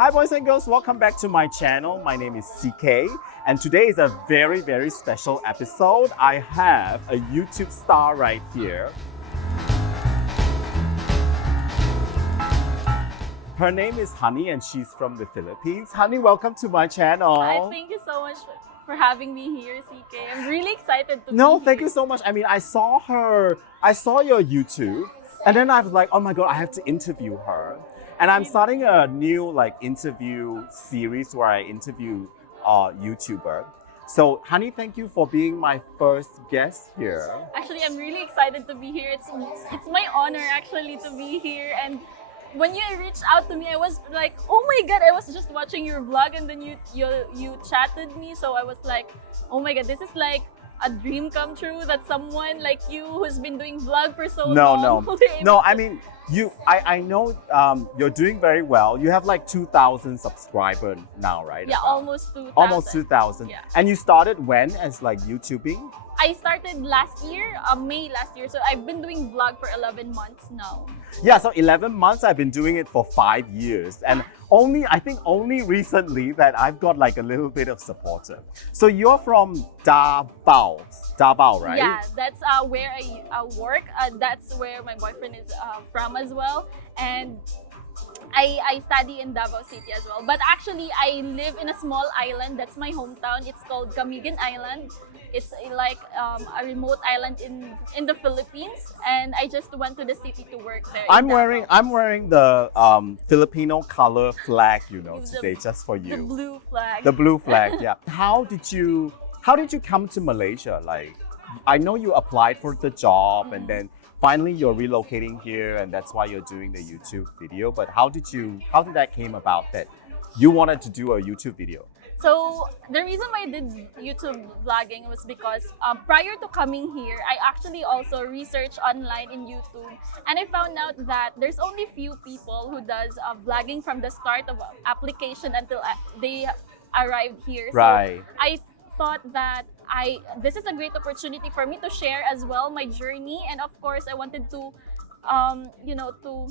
Hi boys and girls, welcome back to my channel. My name is CK and today is a very special episode. I have a YouTube star right here. Her name is Honey and she's from the Philippines. Honey, welcome to my channel. Hi, thank you so much for having me here, CK. I'm really excited to be No, here. thank you so much. I mean, I saw your YouTube and then I was like, oh my God, I have to interview her. And I'm starting a new interview series where I interview YouTuber. So, Honey, thank you for being my first guest here. Actually, I'm really excited to be here. It's my honor actually to be here. And when you reached out to me, I was like, oh my God, I was just watching your vlog and then you chatted me. So I was like, oh my God, this is like a dream come true that someone like you who's been doing vlog for so long. No, I mean, I know you're doing very well. You have like 2,000 subscribers now, right? Yeah, almost 2,000. Almost 2,000. Yeah. And you started when as like YouTubing? I started last year, May last year. So I've been doing vlog for 11 months now. Yeah, so 11 months. I've been doing it for 5 years. And I think only recently that I've got like a little bit of supporter. So you're from Davao, right? Yeah, that's where I work. That's where my boyfriend is from as well. And I study in Davao City as well. But actually, I live in a small island. That's my hometown. It's called Camiguin Island. It's like a remote island in the Philippines, and I just went to the city to work there. I'm wearing the Filipino color flag, today just for you. The blue flag. The blue flag, yeah. How did you come to Malaysia? Like, I know you applied for the job and then finally you're relocating here and that's why you're doing the YouTube video. But how did that came about that you wanted to do a YouTube video? So the reason why I did YouTube vlogging was because prior to coming here, I actually also researched online in YouTube, and I found out that there's only few people who does vlogging from the start of application until they arrived here. Right. So I thought that this is a great opportunity for me to share as well my journey, and of course I wanted to to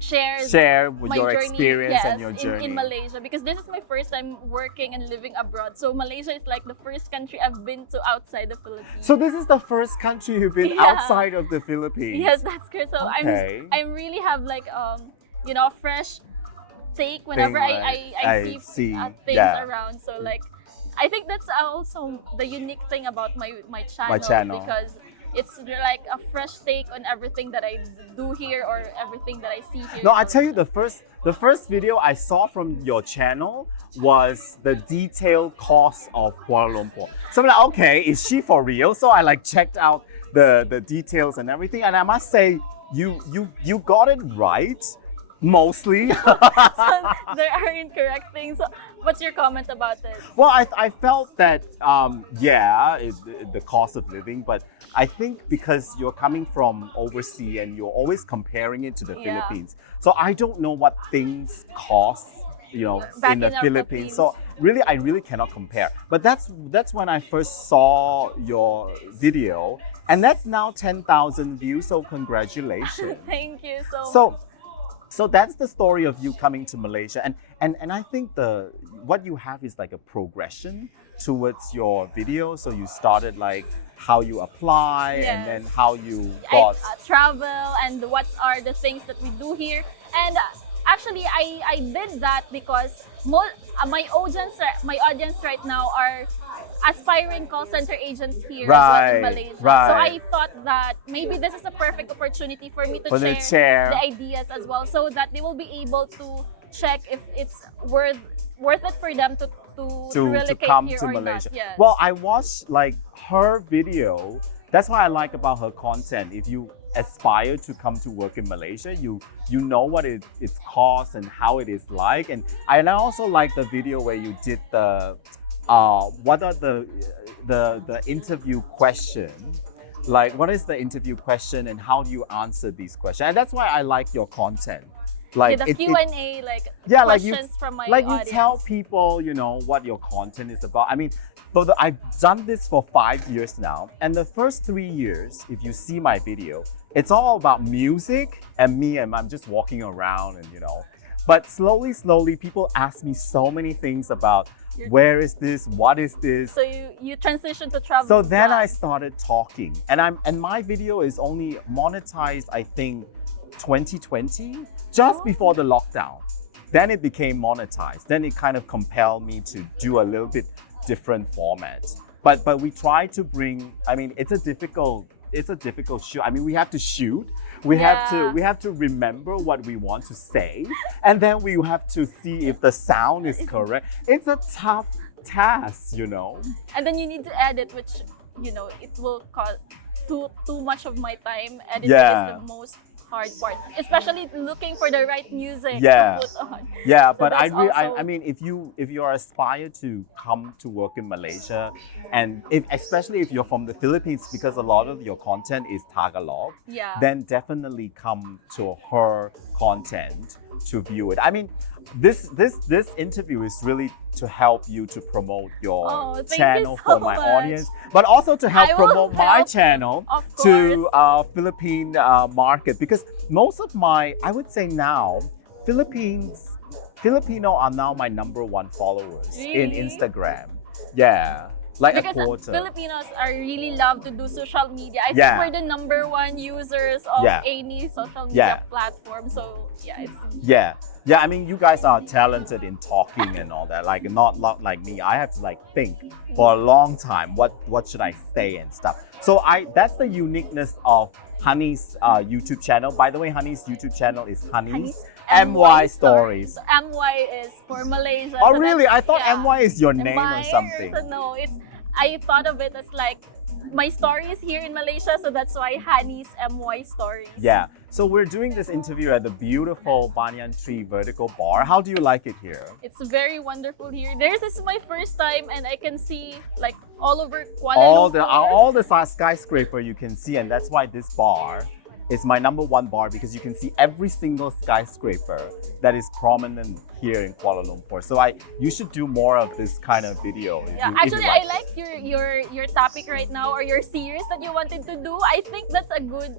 share with my your journey, experience yes, and your journey in Malaysia, because this is my first time working and living abroad. So Malaysia is like the first country I've been to outside the Philippines. So this is the first country you've been outside of the Philippines. Yes, that's correct. So okay. I'm really have like a fresh take whenever I see things around. So like I think that's also the unique thing about my channel. Because it's like a fresh take on everything that I do here or everything that I see here. No, I tell you, the first video I saw from your channel was the detailed cost of Kuala Lumpur. So I'm like, okay, is she for real? So I like checked out the details and everything, and I must say, you got it right. Mostly. So there are incorrect things. So what's your comment about this? Well, I felt that, the cost of living, but I think because you're coming from overseas and you're always comparing it to the Philippines. So I don't know what things cost, Back in the Philippines. So I really cannot compare. But that's when I first saw your video, and that's now 10,000 views. So congratulations. Thank you so much. So that's the story of you coming to Malaysia, and I think what you have is like a progression towards your video. So you started like how you apply, and then how you got travel, and what are the things that we do here. And actually, I did that because my audience right now are aspiring call center agents here as well in Malaysia. Right. So I thought that maybe this is a perfect opportunity for me to share the ideas as well, so that they will be able to check if it's worth it for them to come here to or Malaysia. Not. Yes. Well, I watched like her video. That's what I like about her content. If you aspire to come to work in Malaysia, you know what its costs and how it is like. And I also like the video where you did what are the interview question? Like, what is the interview question and how do you answer these questions? And that's why I like your content. Like the Q&A, questions from my audience. You tell people, what your content is about. I mean, I've done this for 5 years now, and the first 3 years, if you see my video, it's all about music and me, and I'm just walking around and But slowly, people ask me so many things about where is this, what is this. So you transitioned to travel. So then I vlogs. started talking, and my video is only monetized, I think, 2020, just before the lockdown. Then it became monetized. Then it kind of compelled me to do a little bit different format. But we try to bring. I mean, it's a difficult shoot. I mean, we have to shoot. We have to remember what we want to say, and then we have to see if the sound is correct. It's a tough task, you know. And then you need to edit, which it will cost too much of my time. Editing is the most hard part, especially looking for the right music to put on. Yeah, So but that's also- I mean, if you are aspired to come to work in Malaysia, and especially if you're from the Philippines, because a lot of your content is Tagalog, Yeah. then definitely come to her content to view it. I mean, this interview is really to help you to promote your Oh, thank channel you for so my much. audience, but also to help I will promote my help, channel of to Philippine market, because most of my, I would say now, Filipino are now my #1 followers in Really? Instagram. Yeah, like Because a quarter. Filipinos are really love to do social media. I think Yeah. we're the #1 users of Yeah. any social Yeah. media platform. So yeah, it's Yeah. I mean, you guys are talented in talking and all that. Like not like me. I have to like think for a long time. What should I say and stuff. So that's the uniqueness of Honey's YouTube channel. By the way, Honey's YouTube channel is Honey's MY Stories. MY is for Malaysia. Oh, so really? that's- I thought yeah. MY is your name or Empire, something. so no, I thought of it as like my story is here in Malaysia, so that's why Honey's MY Stories. Yeah. So we're doing this interview at the beautiful Banyan Tree Vertical Bar. How do you like it here? It's very wonderful here. This is my first time, and I can see like all over Kuala Lumpur. All the skyscraper you can see, and that's why this bar is my #1 bar, because you can see every single skyscraper that is prominent here in Kuala Lumpur. So you should do more of this kind of video. Yeah, actually, I like your topic right now, or your series that you wanted to do. I think that's a good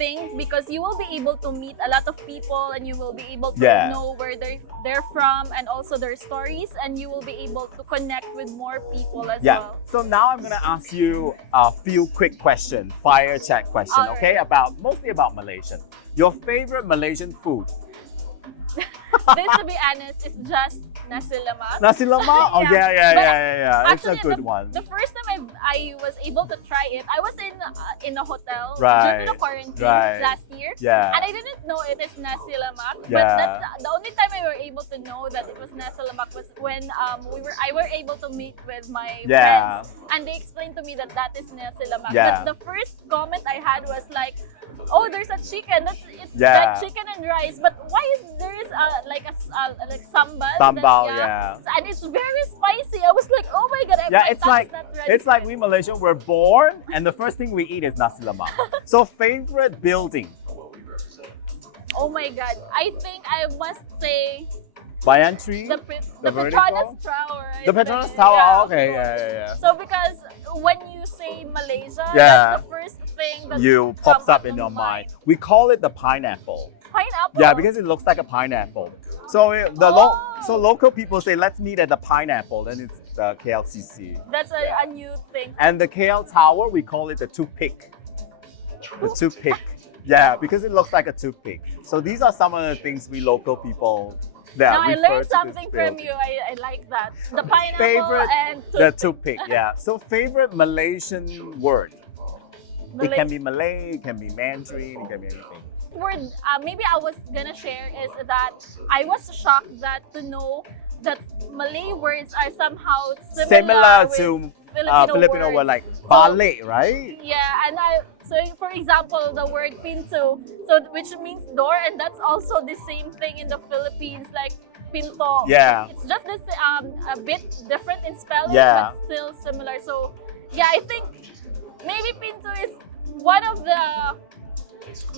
thing, because you will be able to meet a lot of people, and you will be able to know where they're from, and also their stories, and you will be able to connect with more people as well. So now I'm gonna ask you a few quick questions, fire chat question, All okay? Mostly about Malaysian. Your favorite Malaysian food? This, to be honest, is just nasi lemak. Nasi lemak? Oh Yeah. yeah. It's a Actually, good one. The first time I was able to try it, I was in a hotel Right, due to the quarantine right. last year. Yeah. And I didn't know it is nasi lemak. But Yeah. that's the only time I were able to know that it was nasi lemak was when I were able to meet with my Yeah. friends, and they explained to me that is nasi lemak. Yeah. But the first comment I had was like, "Oh, there's a chicken. It's Yeah. like chicken and rice. But why is there is like sambal? Sambal, That- yeah. And it's very spicy. I was like, oh my god, Yeah, my it's tongue's like not ready. we Malaysian were born and the first thing we eat is nasi lemak. So favorite building? Oh my god, I think I must say Banyan Tree? the vertical? Petronas Tower. The Petronas Tower. Yeah, Oh, okay, of course. yeah. So because when you say Malaysia, Yeah. that's the first thing that You pops comes up in your mind. We call it the pineapple. Pineapple. Yeah, because it looks like a pineapple. So so local people say, let's meet at the pineapple. Then it's the KLCC. That's a new thing. And the KL Tower, we call it the toothpick. The toothpick. Yeah, because it looks like a toothpick. So these are some of the things we local people Now I refer to learned this something from building. you. I like that. The pineapple Favorite, and the toothpick, yeah. So favorite Malaysian word. It can be Malay, it can be Mandarin, it can be anything. word maybe I was gonna share is that I was shocked to know that Malay words are somehow similar with to Filipino word words. like ballet, right? Yeah, and so for example, the word pinto, which means door, and that's also the same thing in the Philippines, like pinto. Yeah. It's just this a bit different in spelling, Yeah. but still similar. So yeah, I think maybe pinto is one of the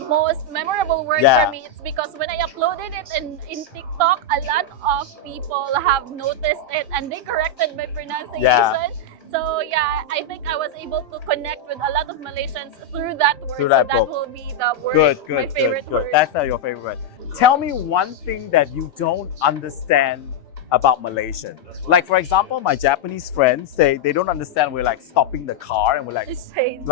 most memorable words Yeah. for me. It's because when I uploaded it in TikTok, a lot of people have noticed it and they corrected my pronunciation. Yeah. So yeah, I think I was able to connect with a lot of Malaysians through that word. Through that so that book. will be the word, Good, my favorite good. word. That's your favorite word. Tell me one thing that you don't understand about Malaysian. Like for example, my Japanese friends say they don't understand we're like stopping the car and we're like, It's pain.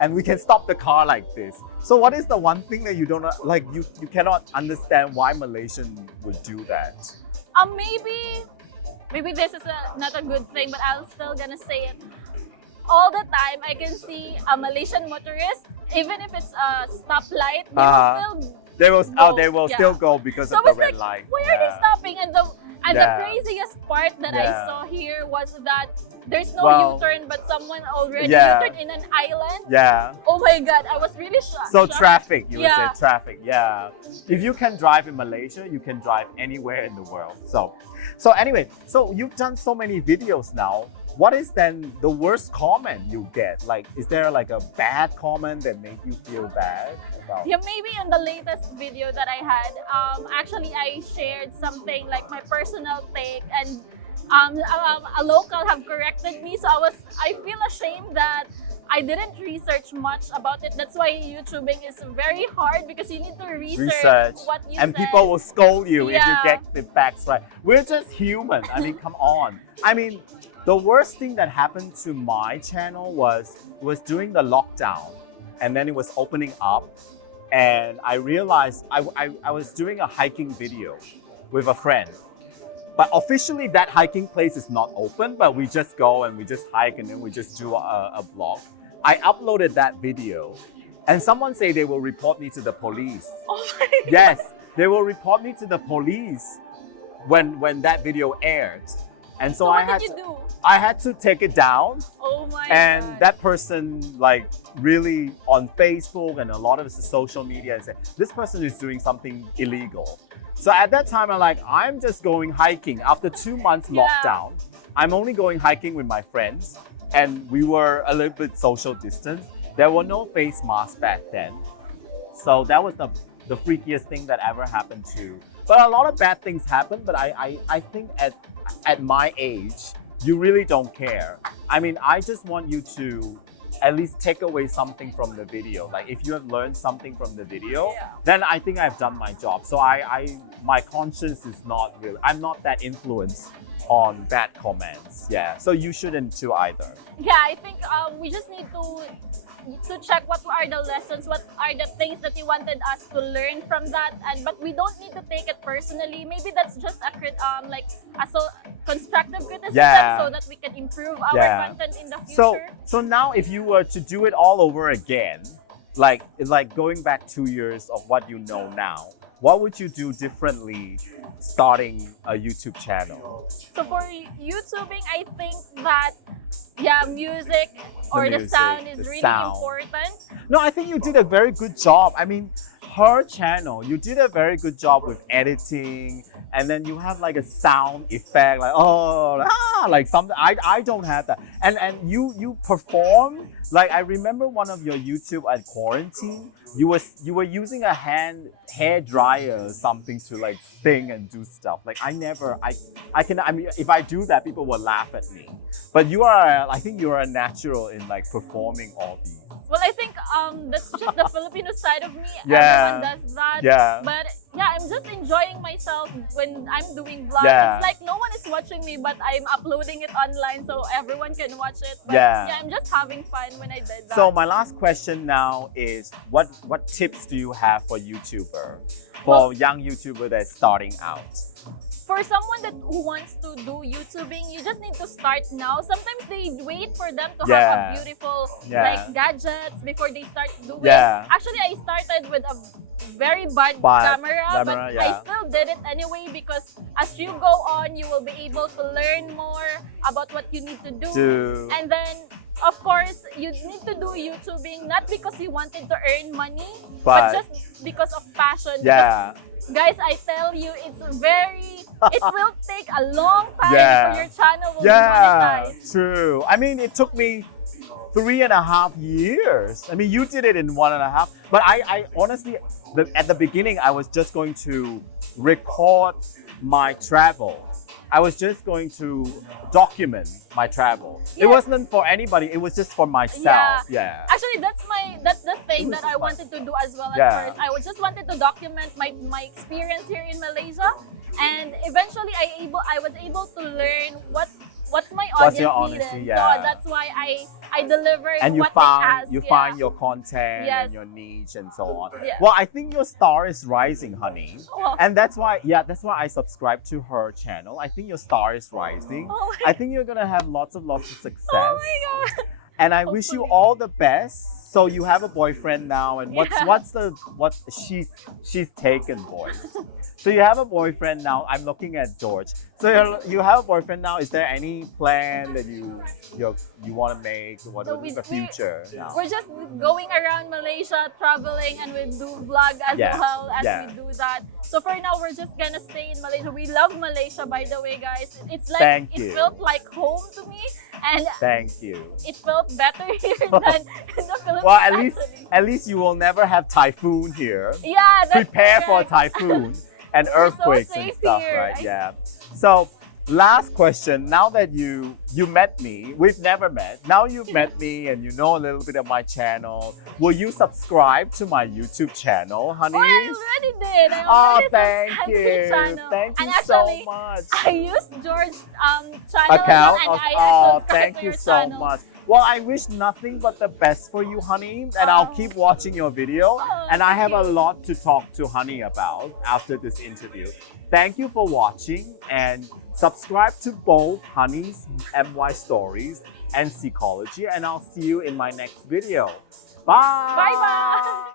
and we can stop the car like this. So what is the one thing that you don't like? You cannot understand why Malaysian would do that. Maybe this is not a good thing, but I'm still gonna say it. All the time, I can see a Malaysian motorist, even if it's a stoplight, they will still They will still go because So of the it's red like, light. why are they stopping? And the Yeah. craziest part that I Yeah. saw here was that there's no Well, U-turn, but someone already Yeah. U-turned in an island. Yeah. Oh my God, I was really shocked. So traffic, you would Yeah. say traffic. Yeah. If you can drive in Malaysia, you can drive anywhere in the world. So anyway, so you've done so many videos now. What is then the worst comment you get? Like, is there like a bad comment that made you feel bad about? Yeah, maybe in the latest video that I had, actually I shared something like my personal take, and a local have corrected me. So I feel ashamed that I didn't research much about it. That's why YouTubing is very hard, because you need to research what you and said. people will scold you if you Yeah. get the facts right. We're just human. I mean, come on. I mean, the worst thing that happened to my channel was during the lockdown, and then it was opening up, and I realized I was doing a hiking video with a friend. But officially that hiking place is not open, but we just go and we just hike and then we just do a vlog. I uploaded that video and someone say they will report me to the police. Oh my God. Yes, they will report me to the police when that video aired. And so, what did you do? I had to take it down. Oh my And God. that person like really on Facebook and a lot of social media and said, this person is doing something illegal. So at that time, I'm just going hiking. After 2 months Yeah. lockdown, I'm only going hiking with my friends, and we were a little bit social distance. There were no face masks back then. So that was the freakiest thing that ever happened to. But a lot of bad things happened, but I think at my age, you really don't care. I mean, I just want you to at least take away something from the video. Like if you have learned something from the video, Yeah. then I think I've done my job. So my conscience is not really, I'm not that influenced on bad comments. Yeah. So you shouldn't too either. Yeah, I think we just need to check what are the lessons, what are the things that you wanted us to learn from that, but we don't need to take it personally. Maybe that's just a constructive criticism, Yeah. so that we can improve our Yeah. content in the future. So now if you were to do it all over again, like going back 2 years of what you know now, what would you do differently starting a YouTube channel? So for YouTubing, I think that music or the music, sound is the really sound. important. No, I think you did a very good job. I mean, her channel, you did a very good job with editing, and then you have like a sound effect, like something. I don't have that. And you perform. Like I remember one of your YouTube at quarantine, you were using a hair dryer or something to like sing and do stuff. Like I mean, if I do that, people will laugh at me. But I think you are a natural in like performing all these. Well, I think that's just the Filipino side of me. Yeah. Everyone does that. Yeah. But yeah, I'm just enjoying myself when I'm doing vlogs. Yeah. It's like no one is watching me, but I'm uploading it online so everyone can watch it. But Yeah. I'm just having fun when I did that. So my last question now is, what tips do you have for young YouTuber that's starting out? For someone who wants to do YouTubing, you just need to start now. Sometimes they wait for them to have Yeah. a beautiful Yeah. gadgets before they start doing. Yeah. Actually, I started with a very bad Bad camera, but camera, yeah. I still did it anyway, because as you go on, you will be able to learn more about what you need to do. And then, of course, you need to do YouTubing not because you wanted to earn money, but just because of passion. Yeah. Because, guys, I tell you, it will take a long time Yeah. before your channel will be monetized. True. I mean, it took me 3.5 years. I mean, you did it in 1.5. But I honestly, at the beginning, I was just going to record my travel. I was just going to document my travel. It Yeah. wasn't for anybody. It was just for myself. Yeah. Actually, that's the thing was that I just wanted to do as well at Yeah. first. I just wanted to document my experience here in Malaysia, and eventually I was able to learn what's my What's audience your audience, needed. yeah. So that's why I delivered And you what they asked. find your content Yes. and your niche and so on. Yeah. Well, I think your star is rising, honey. Oh. And that's why I subscribe to her channel. I think your star is rising. Oh my I think you're gonna have lots of success. Oh my god. And I wish you Hopefully. all the best. So you have a boyfriend now, and what's she's taken, boys. So you have a boyfriend now. I'm looking at George. So you have a boyfriend now. Is there any plan that you want to make? What So in the future? now? We're just going around Malaysia, traveling, and we do vlog as Yeah. well as Yeah. we do that. So for now, we're just gonna stay in Malaysia. We love Malaysia, by the way, guys. It's like Thank you. it felt like home to me, and Thank you. it felt better here than in the Philippines. Well, actually. at least you will never have typhoon here. Yeah, that's Prepare for a correct. typhoon and We're so earthquakes and safe stuff, here. right? Yeah. So, last question. Now that you met me, we've never met. Now you've met me and you know a little bit of my channel. Will you subscribe to my YouTube channel, honey? Oh, I already did. I Oh, already thank subscribed to you. your channel. Thank you and actually, so much. I used George's channel Account and of, I subscribed thank to you your so channel. much. Well, I wish nothing but the best for you, honey, and I'll keep watching your video. Oh, And I thank have a you. lot to talk to Honey about after this interview. Thank you for watching and subscribe to both Honey's MY Stories and Psychology, and I'll see you in my next video. Bye! Bye-bye!